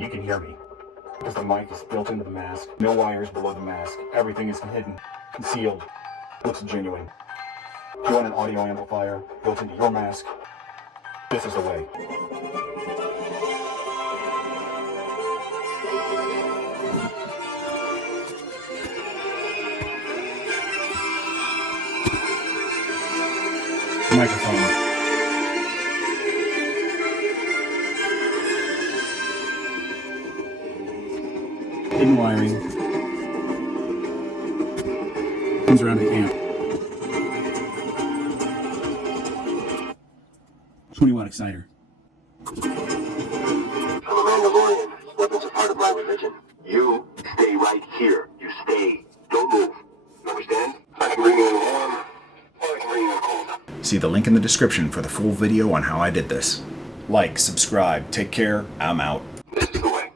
you can hear me. Because the mic is built into the mask. No wires below the mask. Everything is hidden, concealed. Looks genuine. If you want an audio amplifier built into your mask, this is the way. Microphone. Hidden wiring. Comes around an amp. 20-watt exciter. I'm a Mandalorian. Weapons are part of my religion. You stay right here. You stay. Don't move. You understand? I can bring you in warm, or I can bring you in cold. See the link in the description for the full video on how I did this. Like, subscribe, take care, I'm out.